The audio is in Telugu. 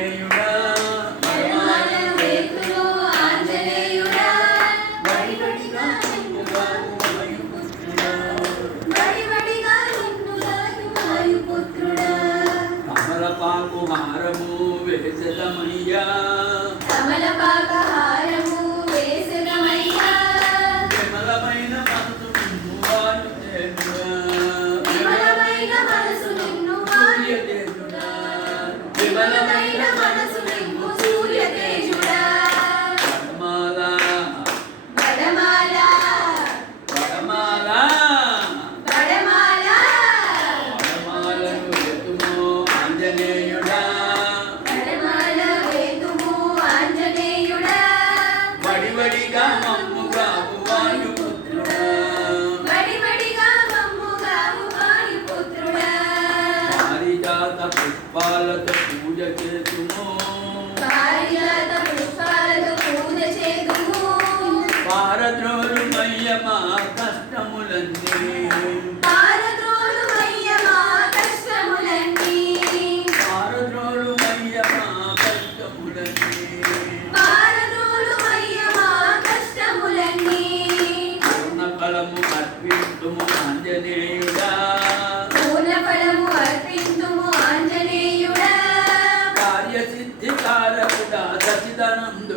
ఆంజనేయుడా వరమాలను వేతును ఆంజనేయుడా వడివడిగా నిన్నుగాను వాయుపుత్రుడా వడివడిగా నిన్నుగాను వాయుపుత్రుడా కమలపాకు హారము వేసెదమయ్యా కమలపాక హారము వేసెదమయ్యా విమలమైన మనసు నిన్ను వాయుతేజుడా విమలమైన మనసు నిన్ను సూర్యతేజుడా విమలమైన మనసు నిన్ను సూర్యతేజుడా వడమాల వడమాల వడమాల వడమాల వడమాలను ఎత్తుము ఆంజనేయుడా వడమాల వేతుము ఆంజనేయుడా వడివడిగా మమ్ముగావు వాయుపుత్రుడా వడివడిగా మమ్ముగావు వాయుపుత్రుడా పారిజాత పుష్పాలతో పూజ చేతుము పారిజాత పుష్పాలతో పూజ చేదుము పారద్రోలు మయ్యమా కష్టములన్నీ పారద్రోలు మయ్యమా కష్టములన్నీ పారద్రోలు మయ్యమా కష్టములన్నీ పారద్రోలు మయ్యమా కష్టములన్నీ పూర్ణ ఫలము అర్పింతుము ఆంజనేయుడా పూర్ణఫలము అర్పింతుము ఆంజనేయుడా కార్యసిద్ధి కారకుడా సచిదానంద